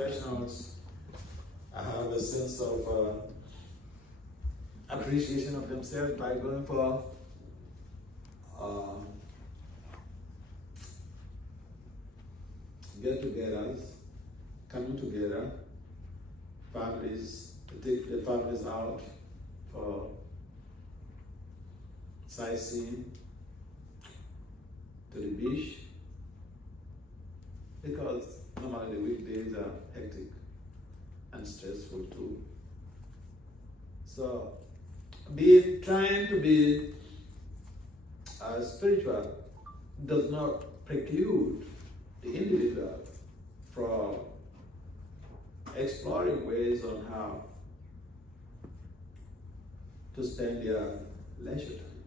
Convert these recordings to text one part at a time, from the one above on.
professionals have a sense of appreciation of themselves by going for get-togethers, coming together, families, take the families out for sightseeing, to the beach, because normally the weekdays are hectic and stressful too. So, trying to be spiritual does not preclude the individual from exploring ways on how to spend their leisure time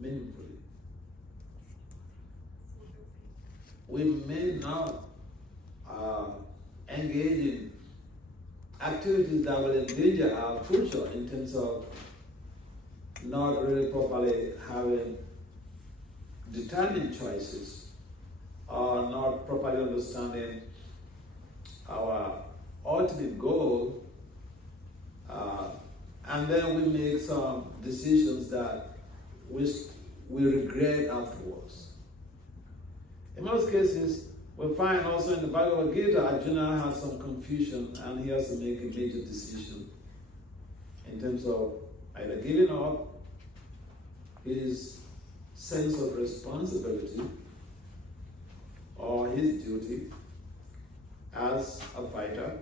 meaningfully. We may not engage in activities that will endanger our future in terms of not really properly having determined choices or not properly understanding our ultimate goal, and then we make some decisions that we regret afterwards. In most cases, we find also in the Bhagwat Gita, Arjuna has some confusion and he has to make a major decision in terms of either giving up his sense of responsibility or his duty as a fighter,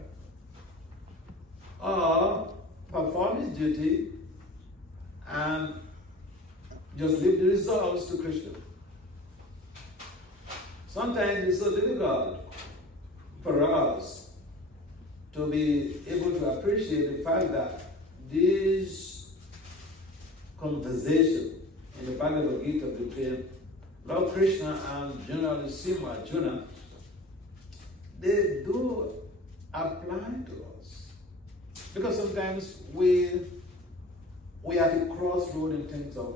or perform his duty and just leave the results to Krishna. Sometimes it's so difficult for us to be able to appreciate the fact that this conversation in the Bhagavad Gita between Lord Krishna and General Sima Arjuna, they do apply to us. Because sometimes we are at a crossroad in terms of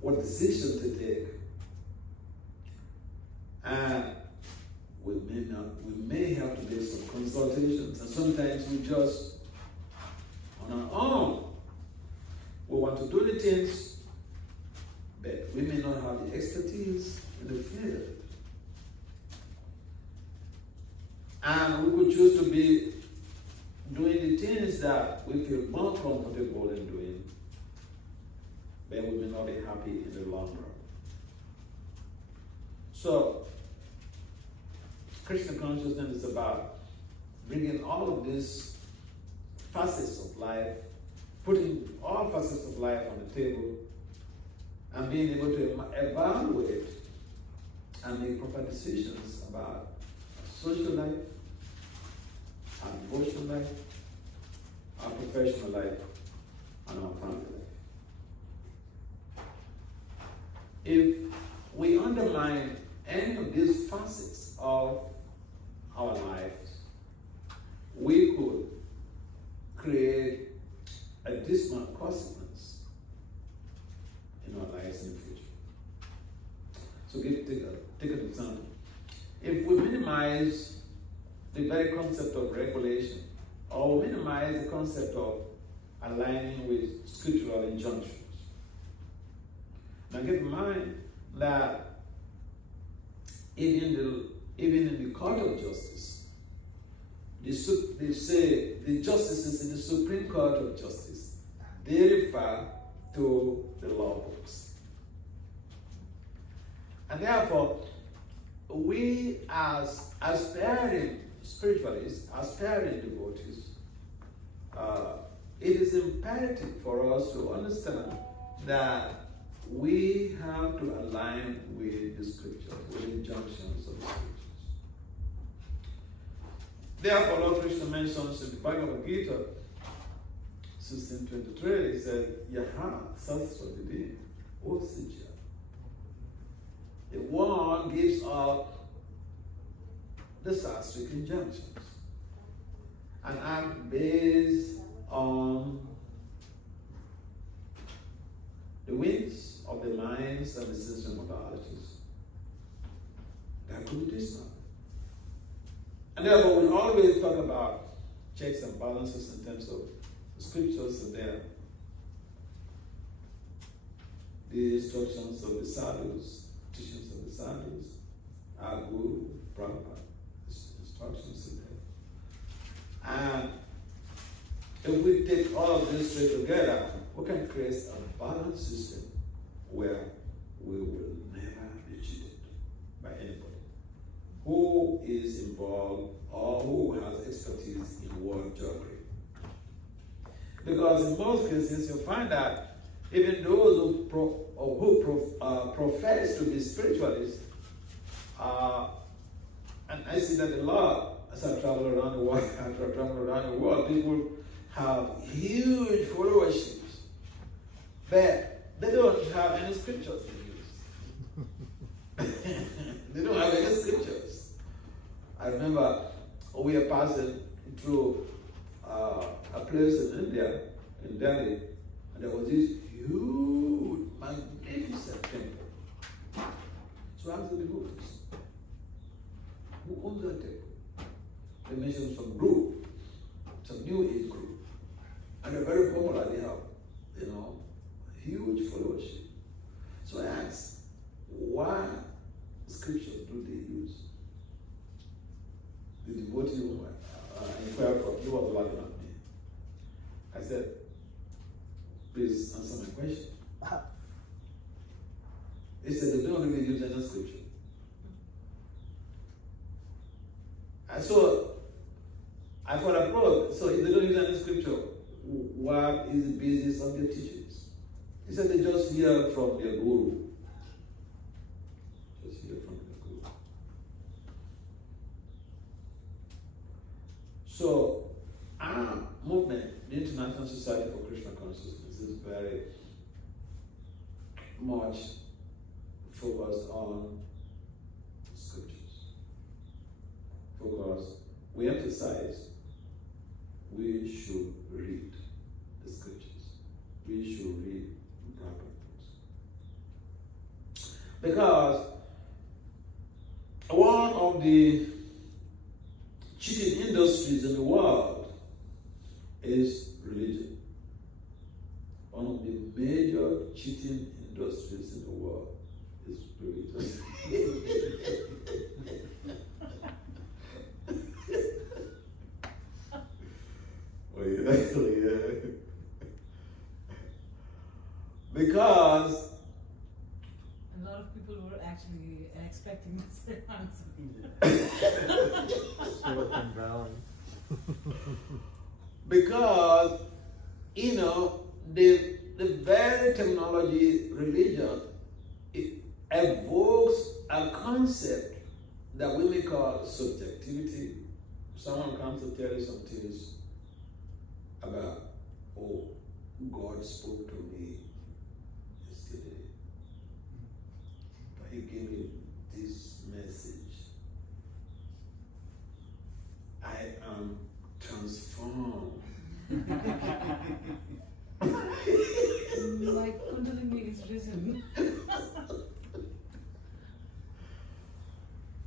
what decision to take. And we may have to do some consultations, and sometimes we just, on our own, we want to do the things, but we may not have the expertise in the field. And we could choose to be doing the things that we feel more comfortable in doing, but we may not be happy in the long run. So, Krishna consciousness is about bringing all of these facets of life, putting all facets of life on the table, and being able to evaluate and make proper decisions about our social life, our devotional life, our professional life, and our family life. If we undermine any of these facets of our lives, we could create a dismal consequence in our lives in the future. So take an example. If we minimize the very concept of regulation, or minimize the concept of aligning with scriptural injunctions, now keep in mind that even in the court of justice, they say the justices in the Supreme Court of Justice, they refer to the law books. And therefore, we as aspiring spiritualists, aspiring devotees, it is imperative for us to understand that we have to align with the scriptures, with the injunctions of the scriptures. Therefore, Lord Krishna mentions in the Bhagavad Gita 16:23, he said, Yaha Sasvadidi Osija. The one gives up the sastric injunctions and act based on the winds of the minds and the sensory modalities. That could be this now. And therefore, we always talk about checks and balances in terms of the scriptures are there. The instructions of the sadhus, teachings of the sadhus, our guru, Prabhupada, instructions in there. And if we take all of this straight together, we can create a balanced system where we will never be cheated by anybody who is involved or who has expertise in world geography. Because in most cases, you'll find that even those who profess to be spiritualists, and I see that a lot as I travel around the world, people have huge followerships, but they don't have any scriptures to use. They don't have any scriptures. I remember we were passing through a place in India, in Delhi, and there was this huge, magnificent temple. So I asked the devotees, who owns that temple? They mentioned some group, some new age group, and they're very popular. They have, huge followership. So I asked, what scriptures do they use? The devotee inquired from, he was laughing at me. I said, please answer my question. He said they don't really use any scripture. And so I thought abroad, so if they don't use any scripture, what is the basis of their teachings? He said they just hear from their guru. Just hear from their guru. So our movement, the International Society for Krishna Consciousness, is very much focused on scriptures. We emphasize we should read the scriptures. We should read Bhagwat books. Because one of the cheating industries in the world is religion. One of the major cheating industries in the world is religion. Because a lot of people were actually expecting this answer. Silicon Valley. Because, the very terminology religion, it evokes a concept that we may call subjectivity. Someone comes to tell you some things about, God spoke to me yesterday, but he gave me this message. I am transformed. Like Kundalini is risen.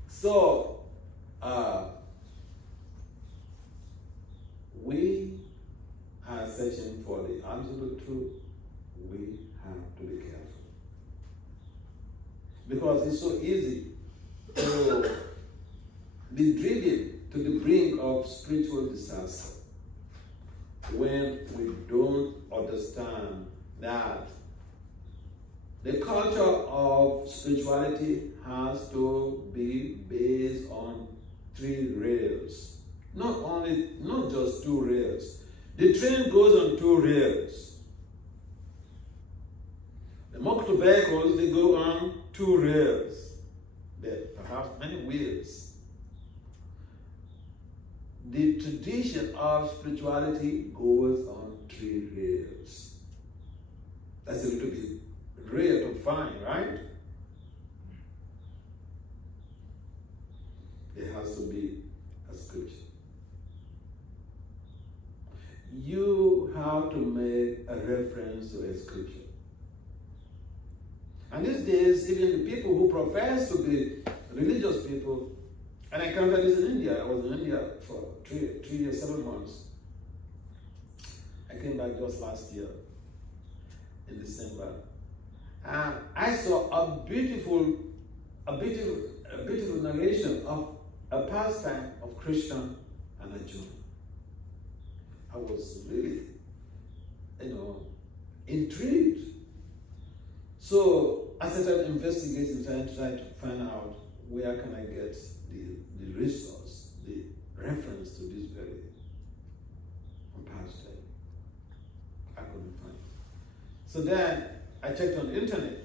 So, we are searching for the absolute truth. We have to be careful. Because it's so easy to be driven to the brink of spiritual disaster when we don't understand that the culture of spirituality has to be based on 3 rails. Not just 2 rails. The train goes on 2 rails. The motor vehicles, they go on 2 rails. There are perhaps many wheels. The tradition of spirituality goes on 3 rails. That's a little bit rare to find, right? There has to be a scripture. You have to make a reference to a scripture. And these days, even the people who profess to be religious people And I encountered this in India. I was in India for 3 years, 7 months. I came back just last year in December. And I saw a beautiful narration of a pastime of Krishna and Arjuna. I was really, intrigued. So I started investigating, trying to find out where can I get the resource, the reference to this very pastime. I couldn't find it. So then I checked on the internet,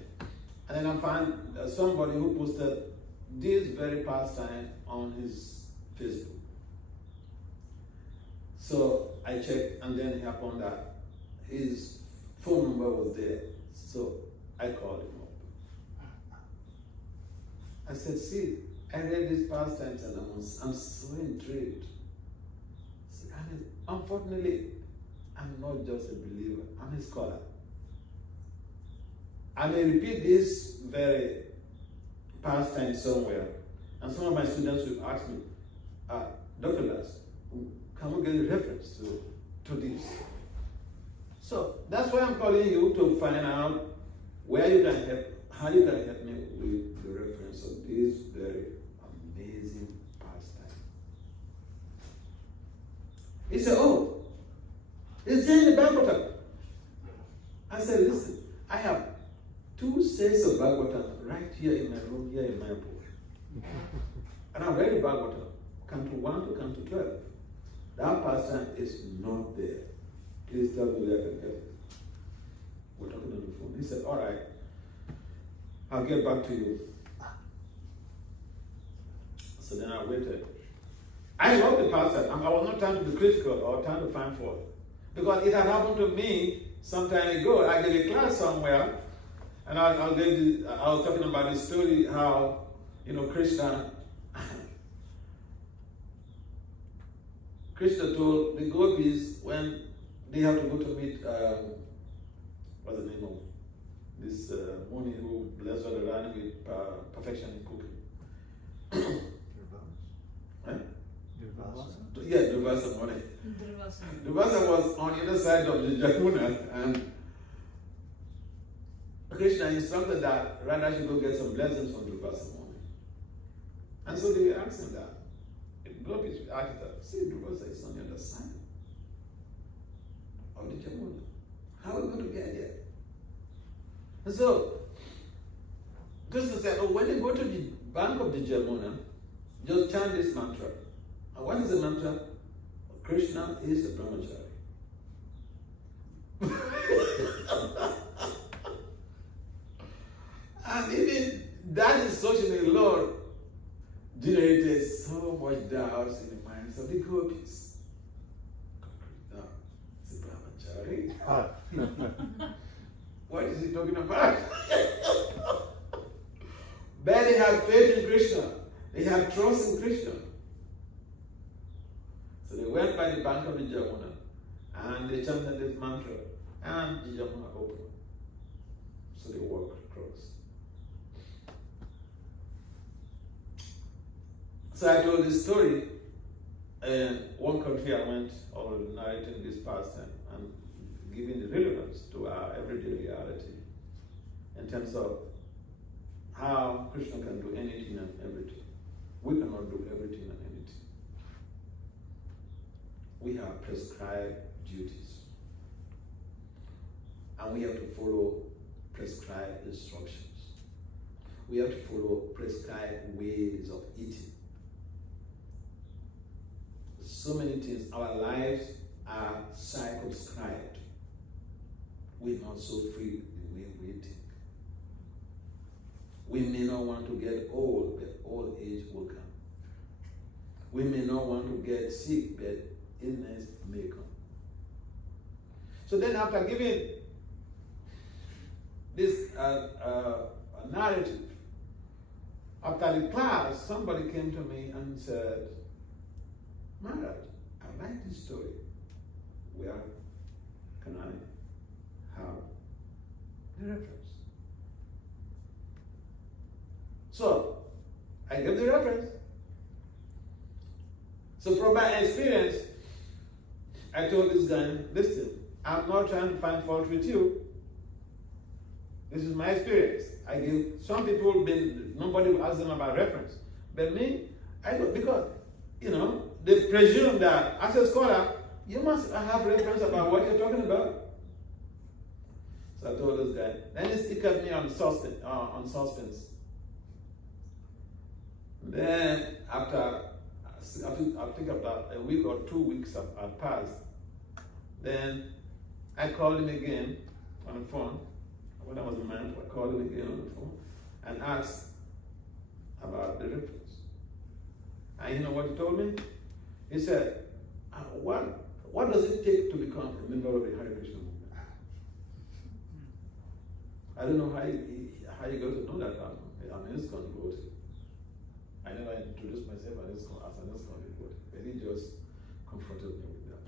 and then I found somebody who posted this very pastime on his Facebook. So I checked, and then it happened that his phone number was there. So I called him up. I said, see, I read these pastimes and I'm so intrigued. And unfortunately, I'm not just a believer, I'm a scholar. I may repeat this very pastime somewhere, and some of my students will ask me, Dr. Lass, can we get a reference to this? So that's why I'm calling you to find out where you can help, how you can help me with the reference of this very amazing pastime. He said, oh, it's there in the Bhagwat. I said, listen, I have 2 sets of Bhagwat right here in my room, here in my book. And I've read the Bhagwat, Canto 1 to Canto 12. That pastime is not there. Please tell me where I can help you. We're talking on the phone. He said, all right, I'll get back to you. So then I waited. I love the pastime. I was not trying to be critical or trying to find fault. Because it had happened to me some time ago. I gave a class somewhere, and I was talking about the story how, Krishna told the gopis when they have to go to meet, what's the name of this Muni who blessed all the Rani with perfection in cooking. Right? Yeah, Durvasa Muni. Durvasa was on the other side of the Jamuna, and Krishna instructed that Radha should go get some blessings from Durvasa Muni. And so they asked him that. The gopis asked that, see, Durvasa is on the other side of the Jamuna. How are we going to get there? And so, Krishna said, oh, when you go to the bank of the Jamuna, just chant this mantra. And what is the mantra? Krishna is a brahmachari. And even that instruction alone generated so much doubts in the minds of the gopis. No, it's a brahmachari. What is he talking about? But they had faith in Krishna. They had trust in Krishna. So they went by the bank of the Jamuna and they chanted this mantra and the Jamuna opened. So they walked across. So I told this story in one country I went, or narrating this pastime and giving the relevance to our everyday reality in terms of how Krishna can do anything and everything. We cannot do everything and anything. We have prescribed duties. And we have to follow prescribed instructions. We have to follow prescribed ways of eating. So many things. Our lives are circumscribed. We're not so free the way we think. We may not want to get old, but old age will come. We may not want to get sick, but illness may come. So then after giving this narrative, after the class, somebody came to me and said, Maharaj, I like this story. Where can I have the reference? So, I gave the reference. So from my experience, I told this guy, listen, I'm not trying to find fault with you. This is my experience. I give some people nobody will ask them about reference. But me, I don't, because they presume that as a scholar, you must have reference about what you're talking about. So I told this guy. Then he kept me on suspense. Then after I think about a week or 2 weeks have passed. Then I called him again on the phone. When I was in Miami, I called him again on the phone and asked about the reference. And you know what he told me? He said, what does it take to become a member of the Hare Krishna movement? I don't know how you got to know that. I'm an ISKCON devotee. I never introduced myself as an ISKCON devotee, but he just confronted me with that.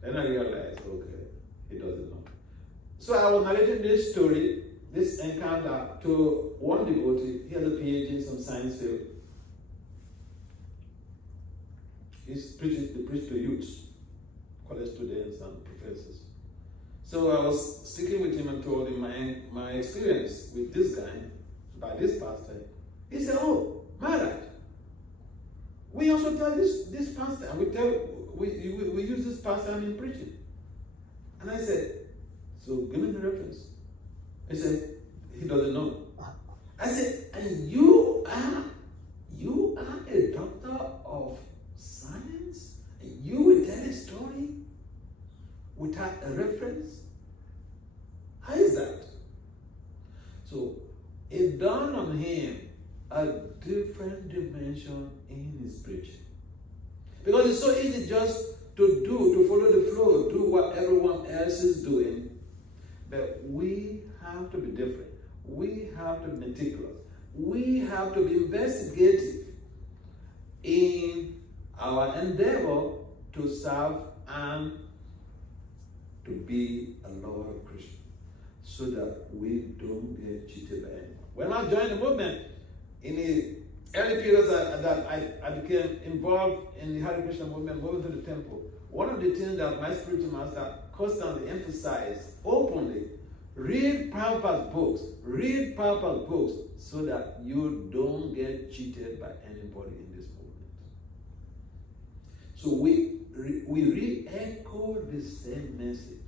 Then I realized, okay, he doesn't know. So I was narrating this story, this encounter, to one devotee. He has a PhD in some science field. They preach to youths, college students and professors. So I was speaking with him and told him my experience with this guy, by this pastor. He said, oh, Maharaj, we also tell this pastor, and we use this pastor in preaching. And I said, so give me the reference. He said, he doesn't know. I said, and you are a doctor of science? And you will tell a story without a reference? How is that? So it dawned on him a different dimension in his preaching. Because it's so easy just to follow the flow, do what everyone else is doing. But we have to be different. We have to be meticulous. We have to be investigative in our endeavor to serve and to be a lover of Krishna, so that we don't get cheated by anyone. When I joined the movement, in the early periods that I became involved in the Hare Krishna movement, moving to the temple, one of the things that my spiritual master constantly emphasized openly, read Prabhupada's books, so that you don't get cheated by anybody in this movement. So we re-echo the same message.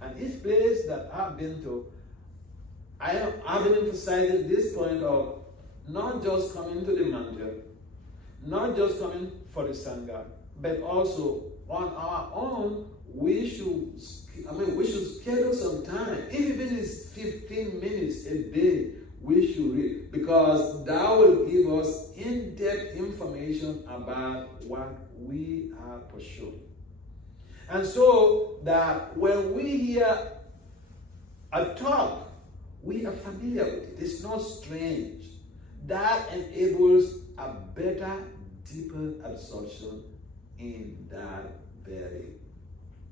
And each place that I've been to, I've been emphasizing this point of not just coming to the mandir, not just coming for the Sangha, but also on our own, we should schedule some time. Even if it's 15 minutes a day, we should read, because that will give us in-depth information about what we are pursuing. And so that when we hear a talk, we are familiar with it. It's not strange. That enables a better, deeper absorption in that very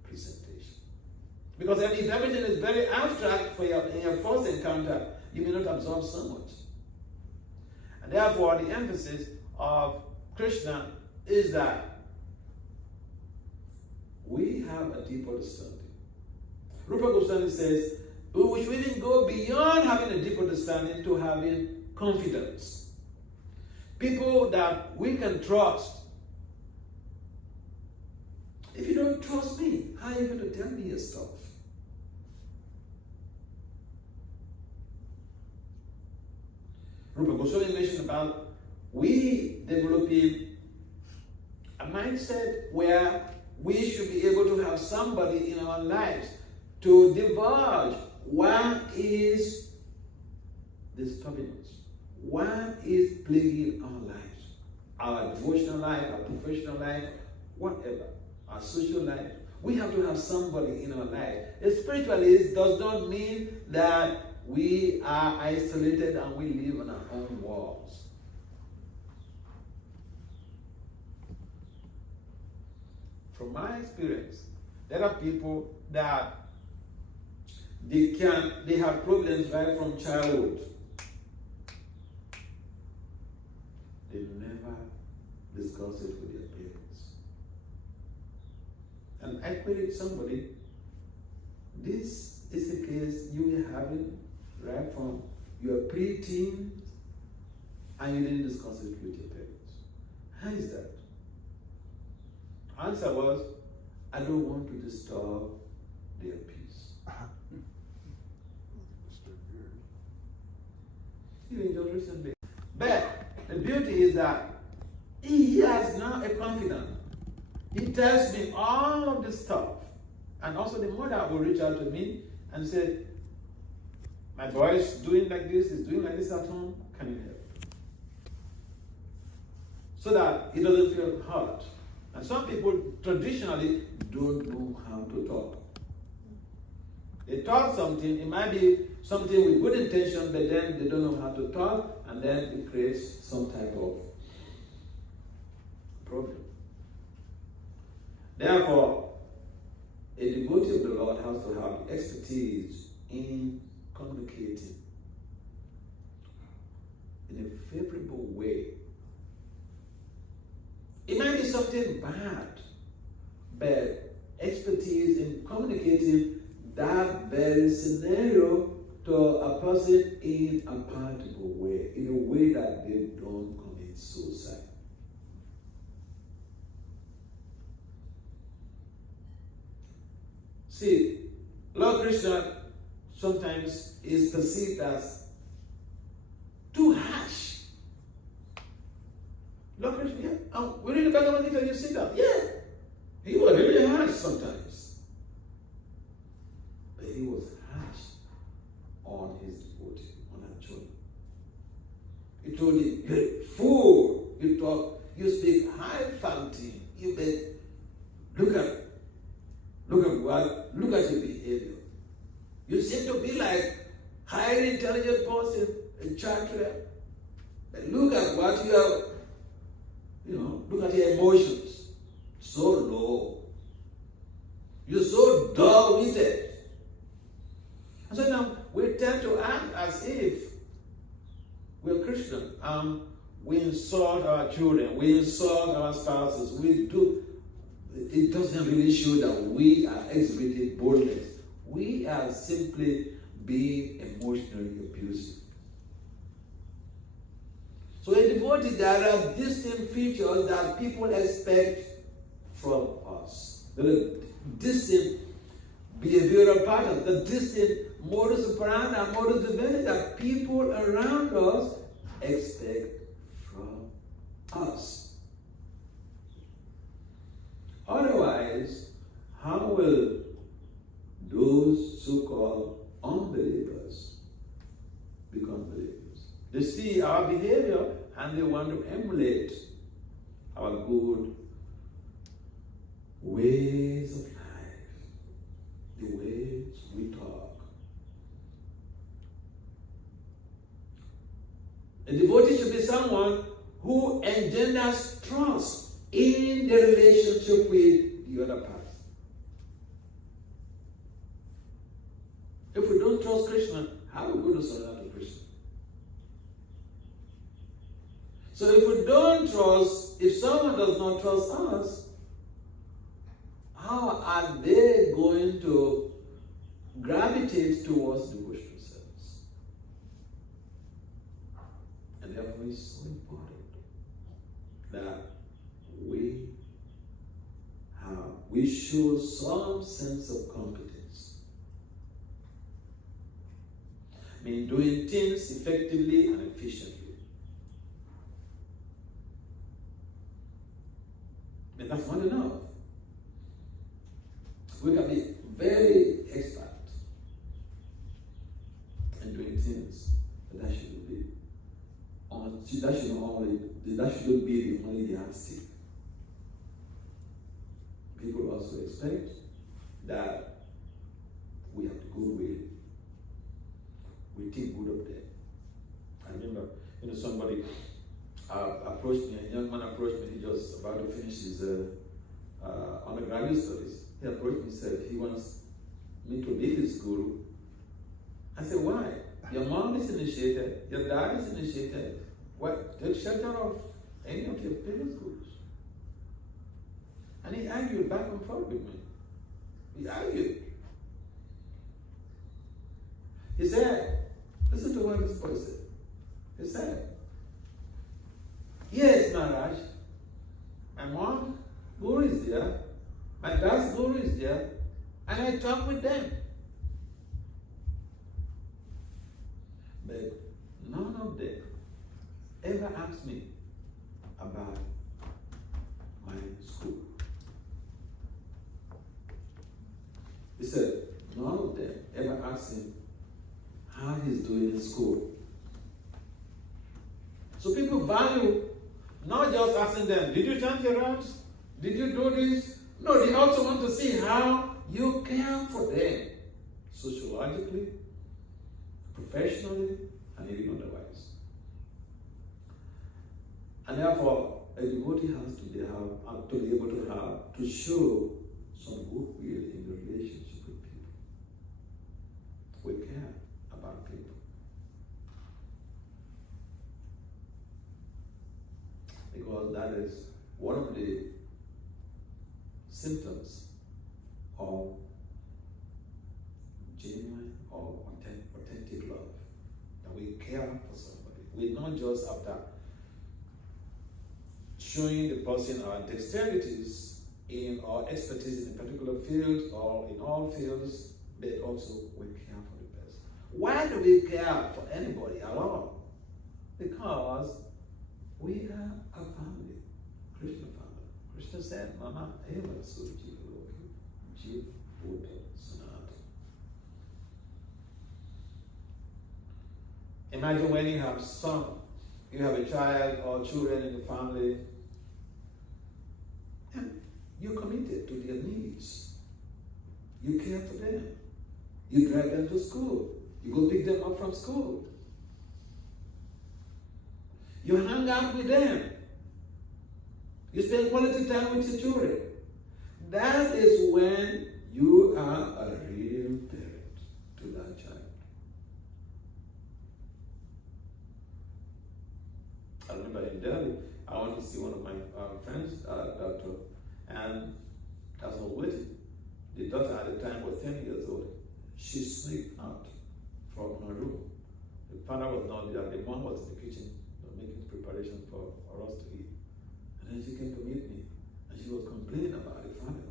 presentation. Because if everything is very abstract in your first encounter, you may not absorb so much. And therefore, the emphasis of Krishna is that we have a deep understanding. Rupa Goswami says, we should even go beyond having a deep understanding to having confidence. People that we can trust. If you don't trust me, how are you going to tell me your stuff? Rupa Goswami mentioned about we developing a mindset where we should be able to have somebody in our lives to divulge what is disturbing us, what is plaguing our lives, our devotional life, our professional life, whatever, our social life. We have to have somebody in our life. A spiritualist does not mean that we are isolated and we live on our own walls. From my experience, there are people that they have problems right from childhood. They never discover discuss it with your parents. And I queried somebody, this is a case you were having right from your preteen and you didn't discuss it with your parents. How is that? Answer was, I don't want to disturb their peace. You enjoyed recently. But the beauty is that he has now a confidant. He tells me all of this stuff. And also the mother will reach out to me and say, my boy is doing like this, is doing like this at home, can you help? So that he doesn't feel hurt. And some people traditionally don't know how to talk. They talk something, it might be something with good intention, but then they don't know how to talk, and then it creates some type of problem. Therefore, a devotee of the Lord has to have expertise in communicating in a favorable way. It might be something bad, but expertise in communicating that very scenario to a person in a palatable way, in a way that they don't commit suicide. See, Lord Krishna sometimes is perceived as too harsh. Lord Krishna, yeah, we read the Bhagwat Gita, you sit down. Yeah, he was really harsh sometimes. But he was harsh on his devotee, on Arjuna. He told him, you're a fool. You talk, you speak high fountain. You bet, look at your behavior. You seem to be like highly intelligent person in Chakra. But look at what you have, look at your emotions. So low. You're so dull-witted. And so now we tend to act as if we're Christian. We insult our children. We insult our spouses. It doesn't really show that we are exhibiting boldness. We are simply being emotionally abusive. So a devotee, there are distinct features that people expect from us. There are distinct behavioral patterns, the distinct modus operandi, modus vivendi that people around us expect from us. Otherwise, how will those so-called unbelievers become believers? They see our behavior and they want to emulate our good ways of life, the ways we talk. A devotee should be someone who engenders trust in the relationship with the other person. If we don't trust Krishna, how are we going to surrender to Krishna? So if we don't trust, if someone does not trust us, how are they going to gravitate towards devotional service? And therefore it's so important that we show some sense of competence. I mean, doing things effectively and efficiently. But that's not enough. We can be very expert in doing things, but that shouldn't be the only yardstick. People also expect that we have to go with. We think good of them. I remember, somebody approached me, a young man approached me, he just about to finish his undergraduate studies. He approached me and said he wants me to lead his school. I said, why? Your mom is initiated, your dad is initiated. What? Take shelter of any of your parents' schools. And he argued back and forth with me. He argued. He said, listen to what this boy said. He said, yes, Maharaj, my mom guru is there, my dad's guru is there, and I talk with them. But none of them ever asked me about my school. He said, none of them ever asked him how he's doing in school. So people value not just asking them, did you chant your rounds? Did you do this? No, they also want to see how you care for them, sociologically, professionally, and even otherwise. And therefore, a devotee has to be able to show some goodwill in the relationship with people. We care about people. Because that is one of the symptoms of genuine or authentic love. That we care for somebody. We're not just after showing the person our dexterities in our expertise in a particular field or in all fields, but also we care for the person. Why do we care for anybody at all? Because we are a family, Krishna family. Krishna said, Mama, eva suji loki, jiv buddha sanat. Imagine when you have a child or children in the family, and you're committed to their needs. You care for them. You drive them to school. You go pick them up from school. You hang out with them. You spend quality time with your children. That is when you are a real parent to that child. I remember in Delhi, I went to see one of my friends, doctor, and as I was waiting, the daughter at the time was 10 years old. She sneaked out from her room. The father was not there. The mom was in the kitchen making preparation for us to eat. And then she came to meet me, and she was complaining about the father.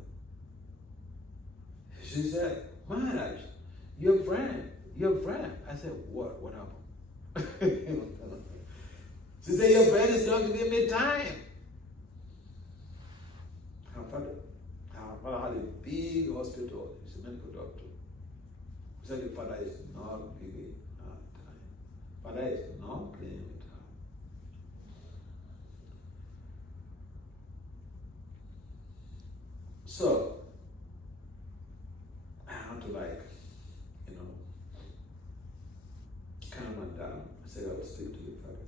She said, Maharaj, your friend. I said, what happened? She said, your friend is not giving me time. Her father had a big hospital. He's a medical doctor. He said the father is not giving her time. Father is not playing with her. So, I had to calm her down. I said I would speak to the father.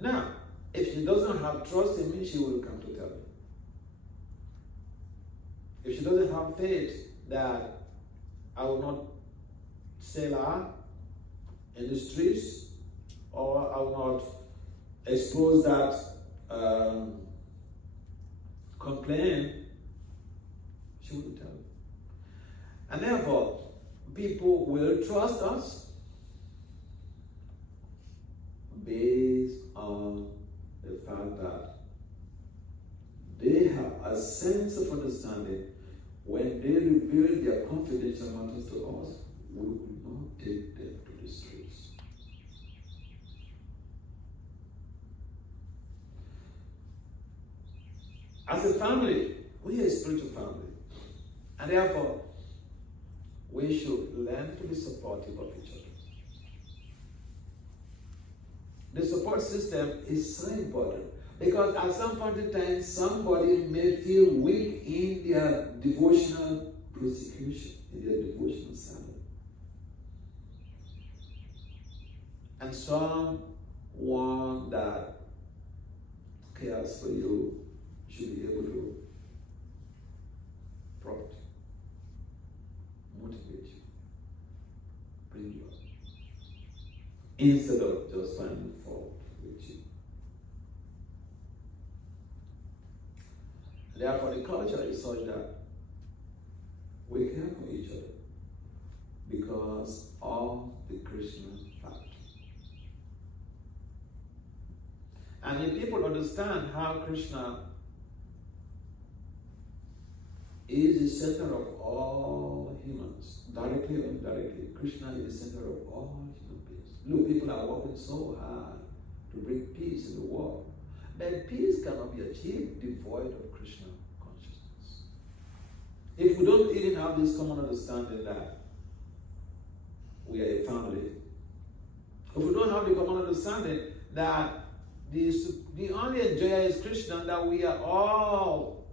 Now, if she doesn't have trust in me, she will come to tell me. If she doesn't have faith that I will not sell her in the streets, or I will not expose that complaint, she will tell me. And therefore, people will trust us based on the fact that they have a sense of understanding. When they reveal their confidential matters to us, we will not take them to the streets. As a family, we are a spiritual family. And therefore, we should learn to be supportive of each other. The support system is so important because at some point in time, somebody may feel weak in their devotional prosecution, in their devotional service. And someone that cares for you should be able to prompt, motivate you, bring you up, instead of just finding fault with you. Therefore, the culture is such that we care for each other because of the Krishna fact. And if people understand how Krishna is the center of all humans, directly or indirectly, Krishna is the center of all human beings. Look, people are working so hard to bring peace in the world. But peace cannot be achieved devoid of Krishna consciousness. If we don't even have this common understanding that we are a family, if we don't have the common understanding that the only enjoyer is Krishna, that we are all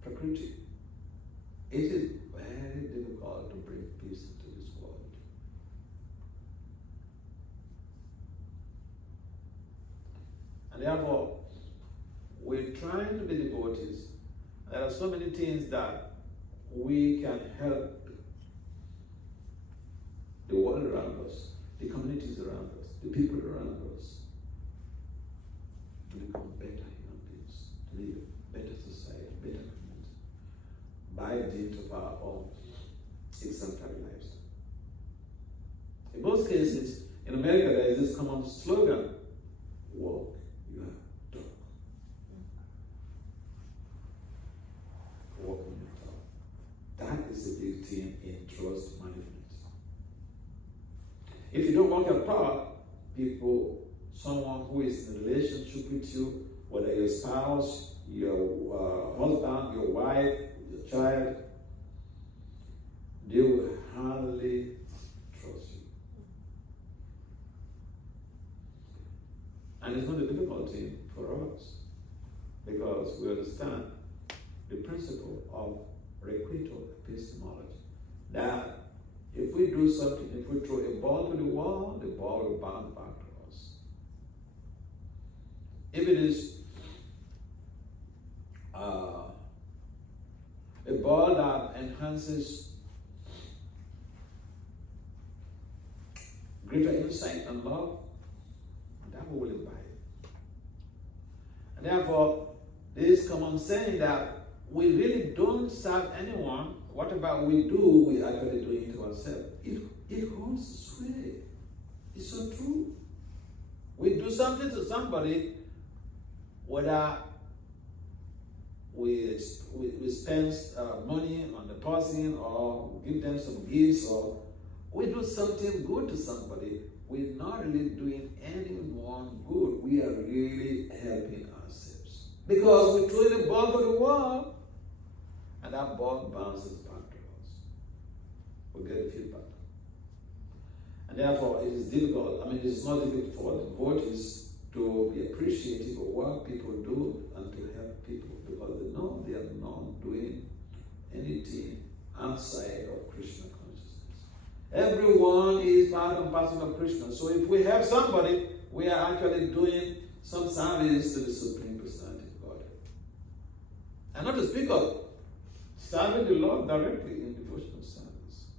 Prakriti, it is very difficult to bring peace into this world. And therefore, we're trying to be devotees. There are so many things that we can help the world around us, the communities around us, the people around us, to become better human beings, to live a better society, better community, by dint of our own exemplary lives. In most cases, in America, there is this common slogan: walk your dog. Walk on your dog. That is a big thing in trust management. If you don't walk your dog, someone who is in a relationship with you, whether your spouse, your husband, your wife, your child, they will hardly trust you. And it's not a difficult thing for us because we understand the principle of requito epistemology, that if we do something, if we throw a ball to the wall, the ball will bounce back to us. If it is a ball that enhances greater insight and love, that we will imbibe. And therefore, this common saying that we really don't serve anyone, whatever we do, we actually do it to ourselves. It holds sway. It's so true. We do something to somebody, whether we spend money on the person or give them some gifts, or we do something good to somebody, we're not really doing anyone good. We are really helping ourselves. Because we throw the ball to the wall, and that ball bounces back to us. We get feedback. And therefore, it is difficult. I mean, it is not difficult for devotees to be appreciative of what people do and to help people, because they know they are not doing anything outside of Krishna consciousness. Everyone is part and parcel of Krishna. So if we help somebody, we are actually doing some service to the Supreme Personality of Godhead. And not to speak of serving the Lord directly in devotional service.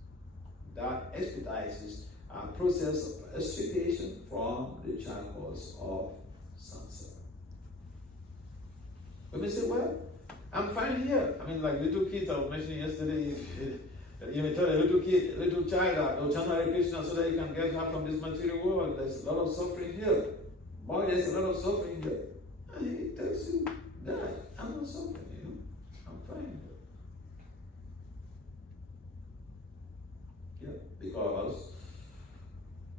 That expedites our process of extrication from the shackles of samsara. We may say, well, I'm fine here. I mean, like little kids I was mentioning yesterday, you may tell a little child that, oh, chant Hare Krishna so that you can get help from this material world. There's a lot of suffering here. Boy, there's a lot of suffering here. And he tells you, Dad, I'm not suffering, I'm fine here. Yeah, because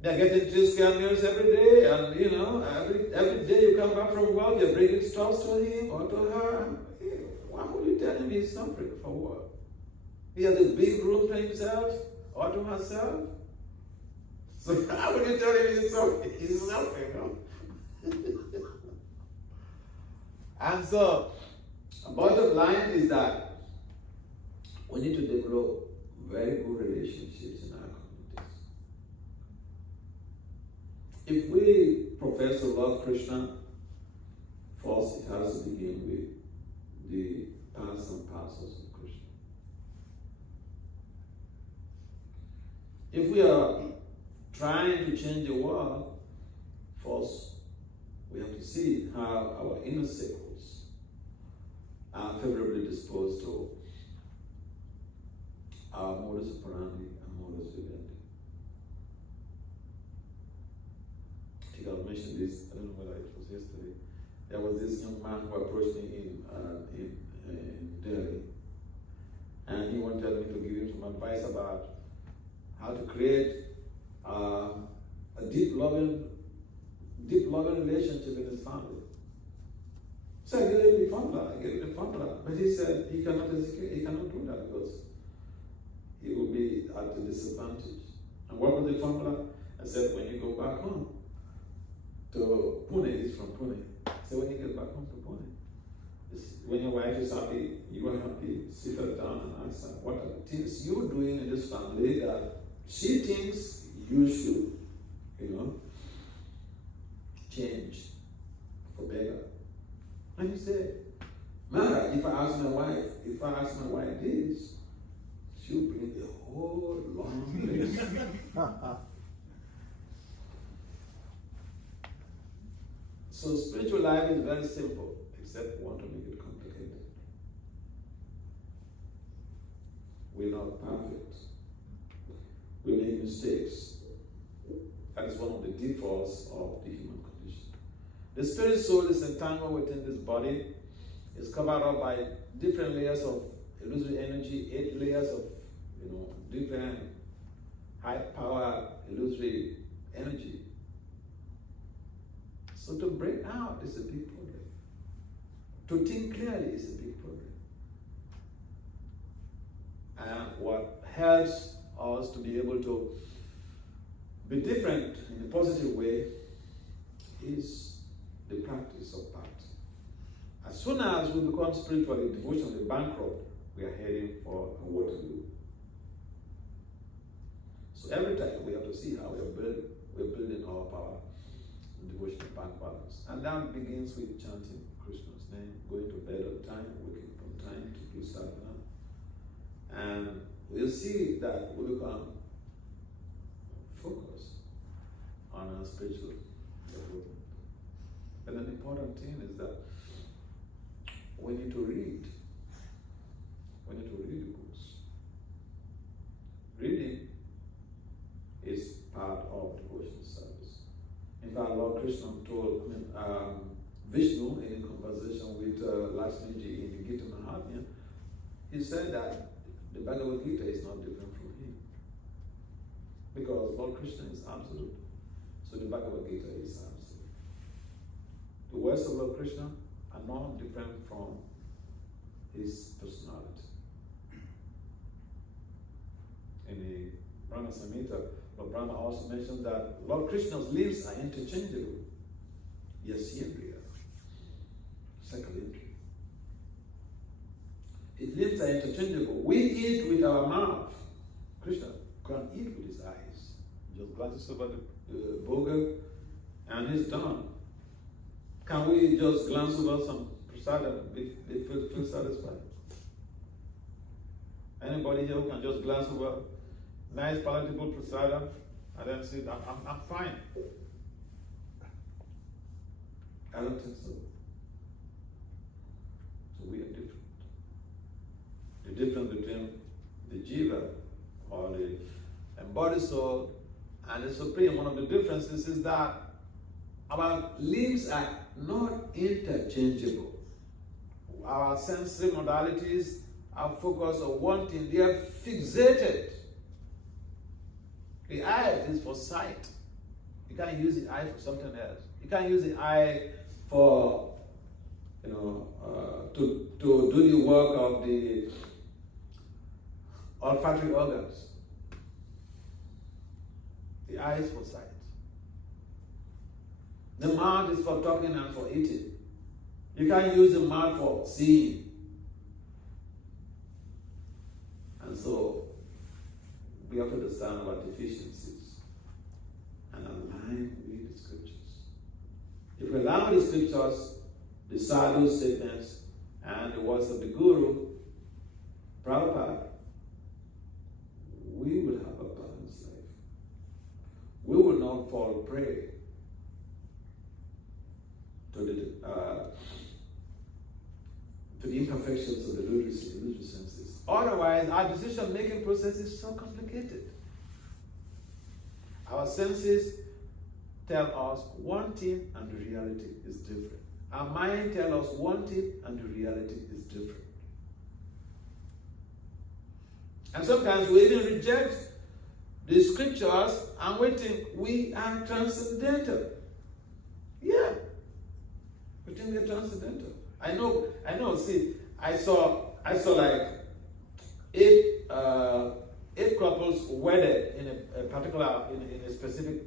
they're getting 3 square meals every day, and every day you come back from work, you're bringing stuff to him or to her. Why would you tell him he's suffering for what? He has a big room to himself or to herself. So how would you tell him he's suffering? He's suffering, And so, bottom line is that we need to develop very good relationships in our communities. If we profess to love Krishna, first it has to begin with the parts and parcels of Krishna. If we are trying to change the world, first we have to see how our inner circles favorably disposed to our modus operandi and modus vivendi. I think I mentioned this, I don't know whether it was yesterday. There was this young man who approached me in Delhi, and he wanted me to give him some advice about how to create a deep loving relationship in his family. So I gave him the formula, but he said he cannot execute, he cannot do that because he will be at a disadvantage. And what was the formula? I said, when you go back home to Pune, he's from Pune. So when you get back home to Pune, when your wife is happy, you are happy, sit her down and ask her, what are the things you're doing in this family that she thinks you should, change for better? And he said, Mara, if I ask my wife this, she'll bring the whole long list. So spiritual life is very simple, except we want to make it complicated. We're not perfect. We make mistakes. That is one of the defaults of the human condition. The spirit soul is entangled within this body. It's covered up by different layers of illusory energy, 8 layers of different high-power illusory energy. So to break out is a big problem. To think clearly is a big problem. And what helps us to be able to be different in a positive way is the practice of part. As soon as we become spiritually, devotionally bankrupt, we are heading for a Waterloo. So every time we have to see how we're building our power, devotional bank balance. And that begins with chanting Krishna's name, going to bed on time, waking from time to do sadhana. And we'll see that we become focused on our spiritual development. But an important thing is that we need to read. We need to read the books. Reading is part of devotional service. In fact, Lord Krishna told Vishnu in a conversation with Lakshmiji in the Gita Mahatmya, he said that the Bhagavad Gita is not different from him. Because Lord Krishna is absolute. So the Bhagavad Gita is absolute. The words of Lord Krishna are not different from his personality. In the Brahma Samhita, Lord Brahma also mentioned that Lord Krishna's limbs are interchangeable. Yasyendriya. Second entry. His limbs are interchangeable. We eat with our mouth. Krishna can't eat with his eyes. Just glances over the burger and he's done. Can we just glance over some prasadam and feel satisfied? Anybody here who can just glance over nice palatable prasadam and then say, I'm fine? I don't think so. So we are different. The difference between the jiva or the embodied soul and the supreme, one of the differences is that our limbs are not interchangeable. Our sensory modalities are focused on one thing. They are fixated. The eye is for sight. You can't use the eye for something else. You can't use the eye for, to do the work of the olfactory organs. The eye is for sight. The mouth is for talking and for eating. You can't use the mouth for seeing. And so, we have to understand our deficiencies and align with the scriptures. If we align with the scriptures, the sadhu statements, and the words of the Guru, Prabhupada, we will have a balanced life. We will not fall prey to to the imperfections of the illusory senses. Otherwise, our decision-making process is so complicated. Our senses tell us one thing and the reality is different. Our mind tells us one thing and the reality is different. And sometimes we even reject the scriptures and we think we are transcendental. Yeah. We think we're transcendental. I know, see, I saw like eight couples wedded in a particular, in a specific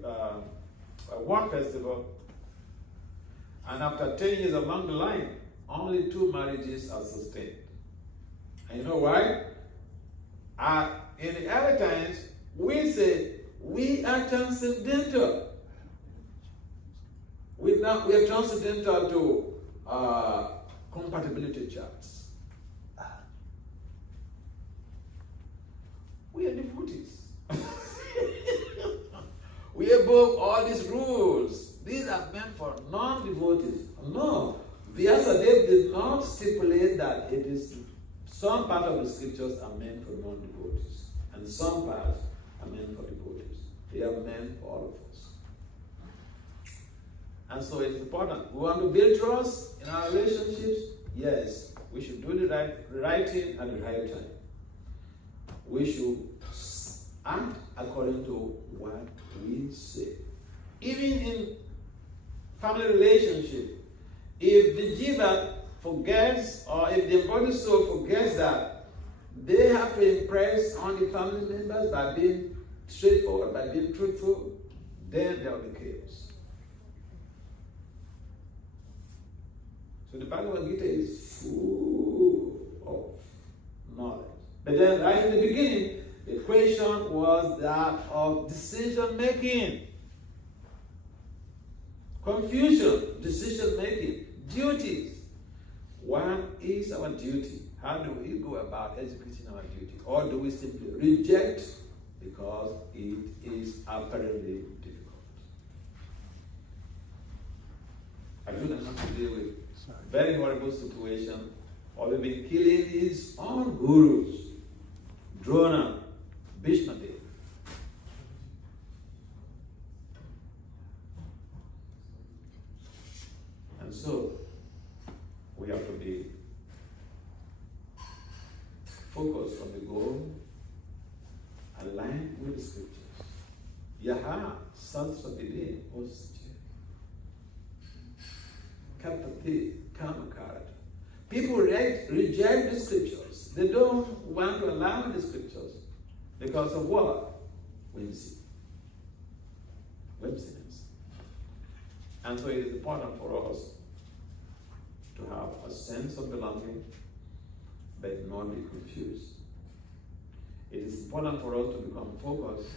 one festival. And after 10 years along the line, only 2 marriages are sustained. And you know why? In the early times, we say we are transcendental. We are transcendental to compatibility charts. We are devotees. We are above all these rules. These are meant for non-devotees. No, Vyasadeva did not stipulate that it is. Some part of the scriptures are meant for non-devotees, and some parts are meant for devotees. They are meant for all of us. And so it's important. We want to build trust in our relationships. Yes, we should do the right thing at the right time. We should act according to what we say. Even in family relationship, if the jiva forgets, or if the embodied soul forgets that they have to impress on the family members by being straightforward, by being truthful, then there will be chaos. So the Bhagavad Gita is full of knowledge. But then right in the beginning, the question was that of decision making. Confusion, decision making, duties. What is our duty? How do we go about executing our duty? Or do we simply reject because it is apparently difficult? Arjuna has to deal with very horrible situation, or we've been killing his own gurus, Drona, Bhishma Dev. And so, we have to be focused on the goal, aligned with the scriptures. Yaha Sansvadine Osje. Kapati Kamakarata. People reject the scriptures. They don't want to allow the scriptures because of what? Whimsiness. And so it is important for us to have a sense of belonging, but not be confused. It is important for us to become focused,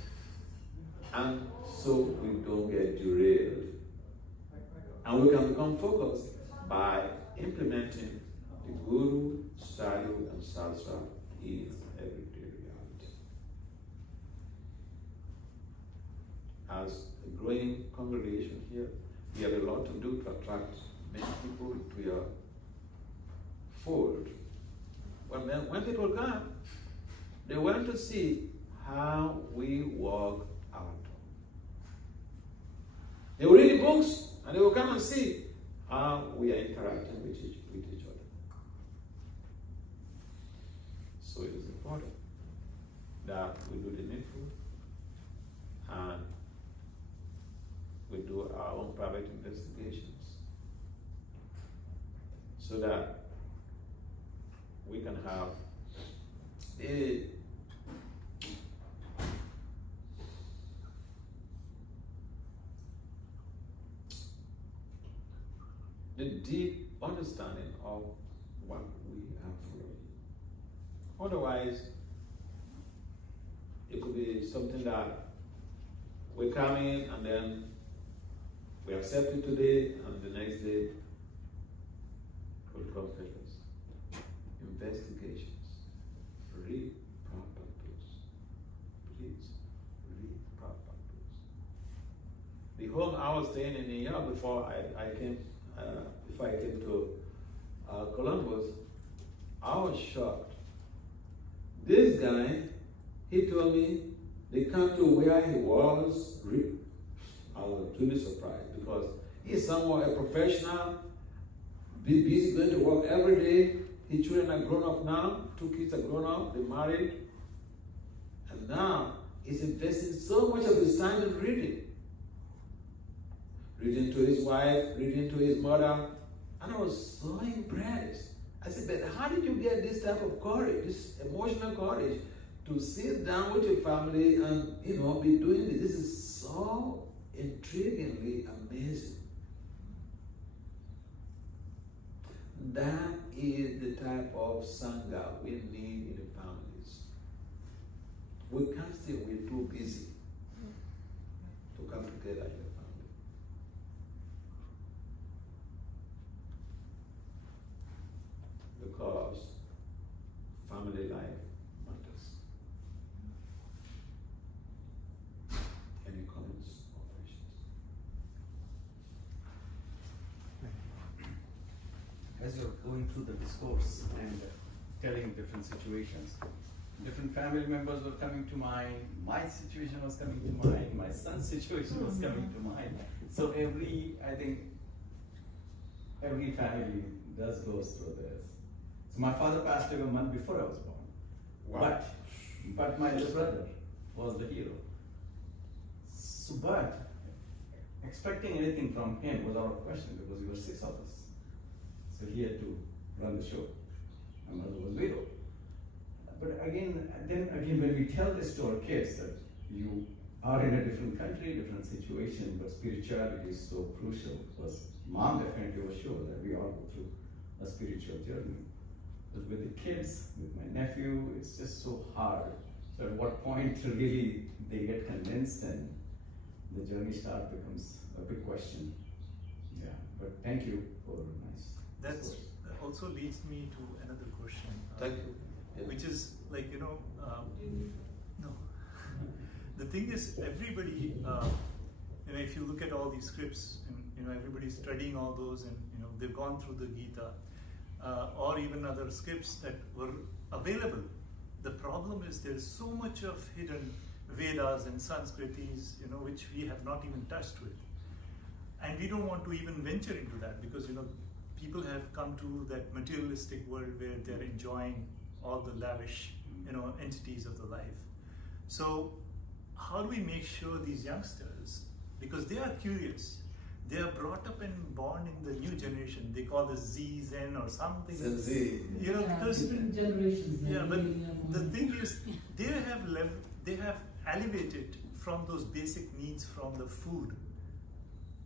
and so we don't get derailed. And we can become focused by implementing the Guru, Sadhu, and Sastra in everyday reality. As a growing congregation here, we have a lot to do to attract many people to your fold. When people come, they want to see how we walk our talk. They will read the books and they will come and see how we are interacting with each other. So it is important that we do the needful and we do our own private investigations so that we can have the deep understanding of what we are following. Otherwise, it could be something that we come in and then we accept it today and the next day will become faithless. Investigations. Read proper books. Please, read proper books. The home I was staying in New York before I came to Columbus, I was shocked. This guy, he told me they come to where he was. I was really surprised because he's somewhat a professional, be busy going to work every day. His children are grown up now. 2 kids are grown up. They're married. And now he's investing so much of his time in reading. Reading to his wife, reading to his mother. And I was so impressed. I said, but how did you get this type of courage, this emotional courage, to sit down with your family and, be doing this? This is so intriguingly amazing. That is the type of sangha we need in the families. We can't stay, we're too busy to come together in the family. Because family life matters. Any comments or questions? As you're going through the discourse and telling different situations, different family members were coming to mind, my situation was coming to mind, my son's situation was coming to mind. So I think every family goes through this. So my father passed away a month before I was born. Wow. But my little brother was the hero. So, but expecting anything from him was out of question because we were 6 of us. So he had to run the show. My mother was widowed. But then again, when we tell this to our kids that you are in a different country, different situation, but spirituality is so crucial because mom definitely was sure that we all go through a spiritual journey. But with the kids, with my nephew, it's just so hard. So at what point really they get convinced and the journey becomes a big question. Yeah, but thank you for nice. That also leads me to another question. Thank you. Yeah. Which is like, no. The thing is, everybody, if you look at all these scripts, and everybody's studying all those, and they've gone through the Gita, or even other scripts that were available. The problem is there's so much of hidden Vedas and Sanskrits, which we have not even touched with. And we don't want to even venture into that because, people have come to that materialistic world where they're enjoying all the lavish, entities of the life. So how do we make sure these youngsters, because they are curious, they are brought up and born in the new generation. They call this Z, Zen or something. Gen Z. Because different generations. but the thing is, they have elevated from those basic needs from the food,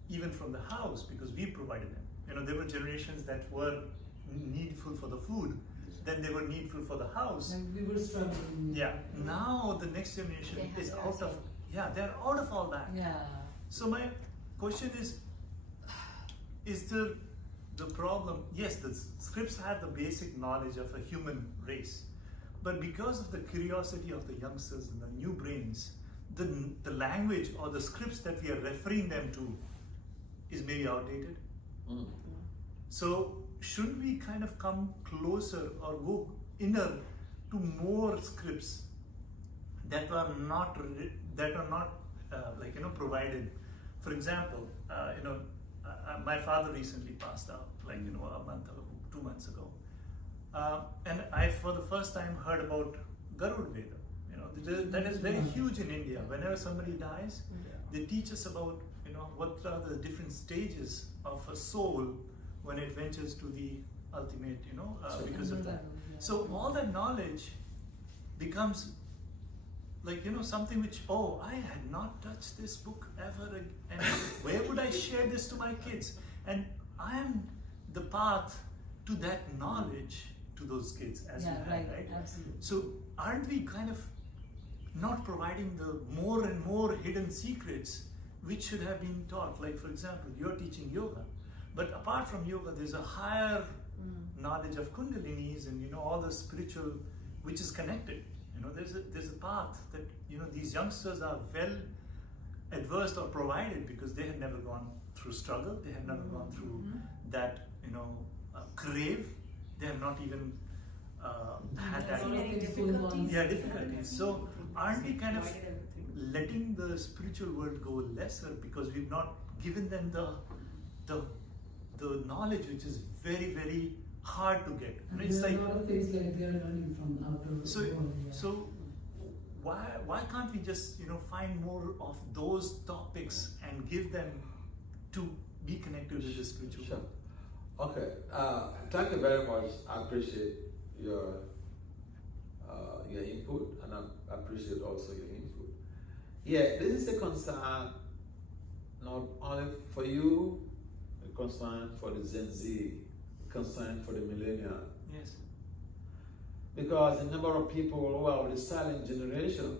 even from the house, because we provided them. There were generations that were needful for the food, then they were needful for the house. And we were struggling. Yeah. Now the next generation is out of. Yeah, they're out of all that. Yeah. So my question is the problem? Yes, the scripts have the basic knowledge of a human race, but because of the curiosity of the youngsters and the new brains, the language or the scripts that we are referring them to is maybe outdated. Mm. So should we kind of come closer or go inner to more scripts that are not provided? For example, my father recently passed out, a month ago, 2 months ago, and I for the first time heard about Garud Veda. That is very huge in India. Whenever somebody dies, they teach us about what are the different stages of a soul when it ventures to the ultimate, because of that. So all that knowledge becomes something which, I had not touched this book ever, and where would I share this to my kids? And I am the path to that knowledge to those kids, as you had, right? Absolutely. So aren't we kind of not providing the more and more hidden secrets which should have been taught? Like, for example, you're teaching yoga, but apart from yoga, there's a higher knowledge of kundalinis and all the spiritual, which is connected. There's a path that these youngsters are well adversed or provided because they had never gone through struggle. They had never gone through that crave. They have not even had There's that. a lot of things going on. Yeah, difficulties. So aren't we kind of letting the spiritual world go lesser because we've not given them the knowledge which is very, very hard to get? You know, it's There are like, a lot of things like they are learning from the outer so world. Yeah. so why can't we just find more of those topics and give them to be connected with the spiritual Sure. world? Okay. Thank you very much. I appreciate your input, and I appreciate also your input. Yeah, this is a concern not only for you, a concern for the Gen Z, a concern for the millennial. Yes. Because a number of people who are of the silent generation,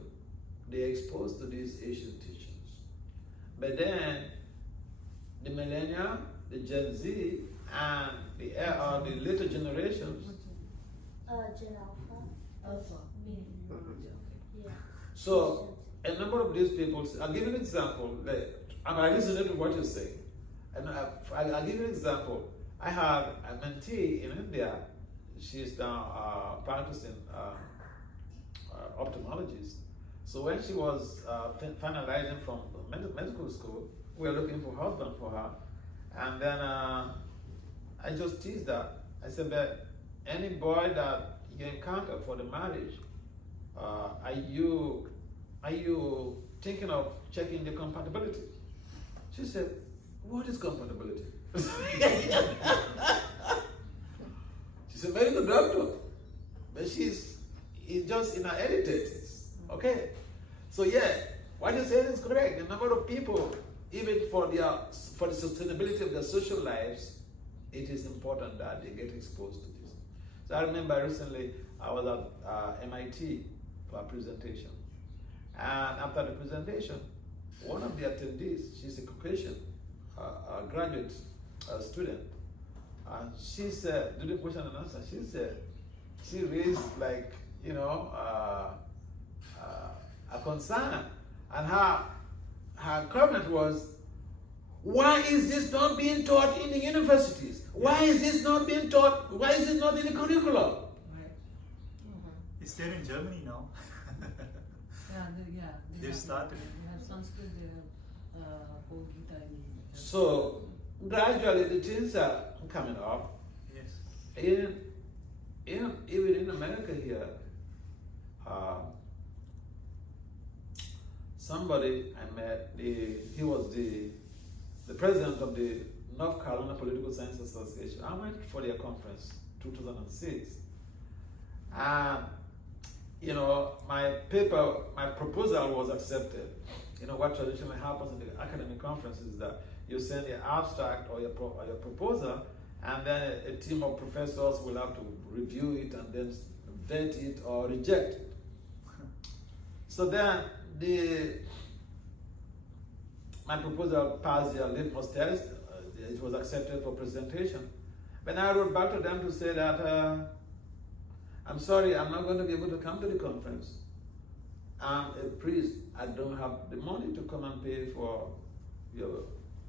they're exposed to these Asian teachings. But then the millennial, the Gen Z, and the later generations. Gen Alpha. Alpha. Yeah. So a number of these people, I'll give you an example. I listen to what you say. And I'll give you an example. I have a mentee in India. She's now practicing ophthalmologist. So when she was finalizing from medical school, we were looking for a husband for her. And then I just teased her. I said, but any boy that you encounter for the marriage, are you thinking of checking the compatibility? She said, what is compatibility? She's a medical doctor, but she's just in her early 30s. Okay? So yeah, what you said is correct. The number of people, even for the sustainability of their social lives, it is important that they get exposed to this. So I remember recently I was at MIT for a presentation. And after the presentation, one of the attendees, she's a Caucasian graduate student, and she said, during the question and answer, she raised a concern, and her comment was, why is this not being taught in the universities? Why is this not being taught? Why is it not in the curriculum? Right. It's there in Germany now. They've started. They have Sanskrit, they have whole Gita in So gradually the things are coming up. Yes. Even in America here, somebody I met, he was the president of the North Carolina Political Science Association. I went for their conference 2006. My proposal was accepted. What traditionally happens in the academic conference is that you send your abstract or your proposal, and then a team of professors will have to review it and then vet it or reject it. So then my proposal passed their litmus test. It was accepted for presentation. But I wrote back to them to say that I'm sorry, I'm not going to be able to come to the conference. I'm a priest. I don't have the money to come and pay for your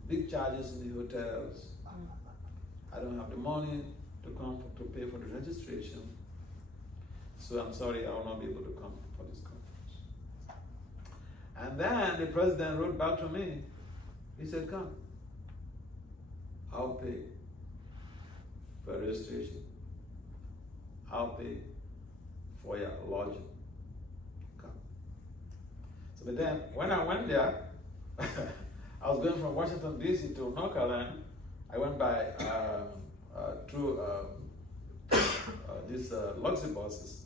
big charges in the hotels. I don't have the money to come to pay for the registration. So I'm sorry, I will not be able to come for this conference. And then the president wrote back to me. He said, come. I'll pay for registration. I'll pay for your lodging. Come. So but then when I went there, I was going from Washington D.C. to North Carolina. I went by through these luxury buses,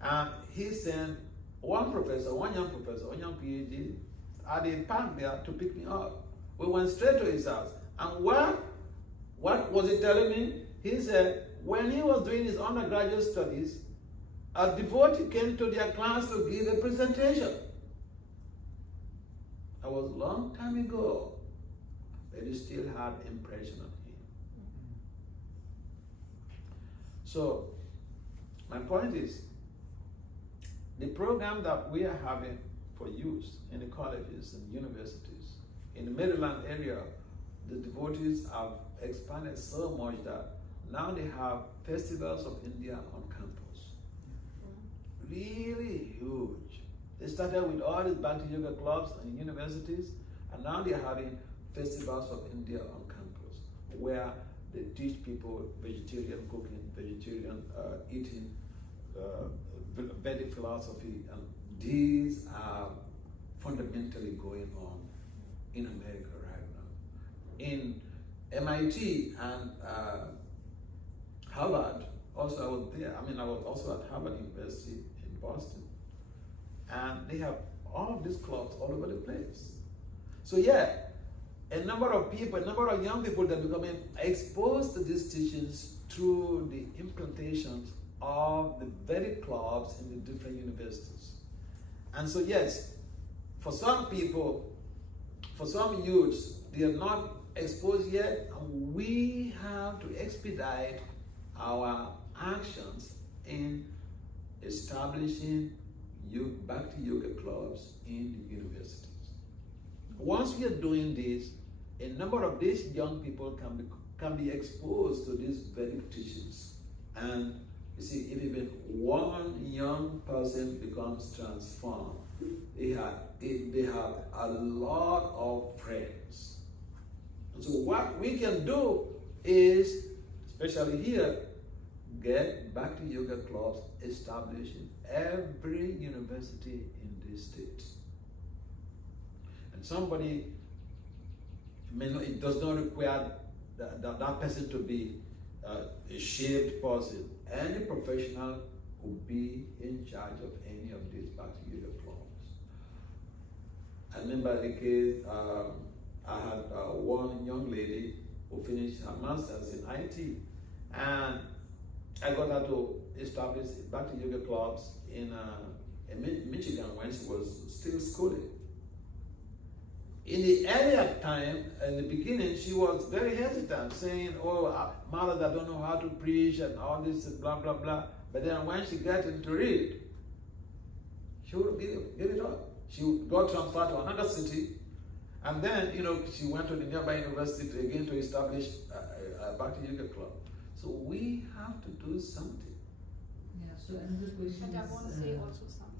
and he sent one young professor, one young PhD, at the park there to pick me up. We went straight to his house, and what was he telling me? He said when he was doing his undergraduate studies, a devotee came to their class to give a presentation. That was a long time ago, but it still had impression on him. So, my point is, the program that we are having for youth in the colleges and universities, in the Maryland area, the devotees have expanded so much that now they have festivals of India on campus. really huge. They started with all these Bhakti Yoga clubs and universities, and now they're having festivals of India on campus where they teach people vegetarian cooking, vegetarian eating, Vedic philosophy, and these are fundamentally going on in America right now. In MIT and Harvard, also I was there. I was also at Harvard University in Boston. And they have all of these clubs all over the place. So yeah, a number of people, a number of young people that are becoming exposed to these teachings through the implantations of the very clubs in the different universities. And so yes, for some people, for some youths, they are not exposed yet, and we have to expedite our actions in establishing Bhakti Yoga clubs in the universities. Once we are doing this, a number of these young people can be exposed to these Vedic teachings. And you see, if even one young person becomes transformed, they have a lot of friends. And so what we can do is, especially here, get Bhakti Yoga clubs established in every university in this state. And somebody, it does not require that person to be a shaved person. Any professional could be in charge of any of these Bhakti Yoga clubs. I remember the case, I had one young lady who finished her master's in IT, and I got her to establish Bhakti Yoga clubs in Michigan when she was still schooling. In the earlier time, in the beginning, she was very hesitant, saying, oh, mothers, I don't know how to preach and all this and blah, blah, blah. But then when she got into it, she would give it up. She got transferred to another city, and then, she went to the nearby university again to establish a Bhakti Yoga club. So we have to do something. Yeah, so another question And I is, want to say also something.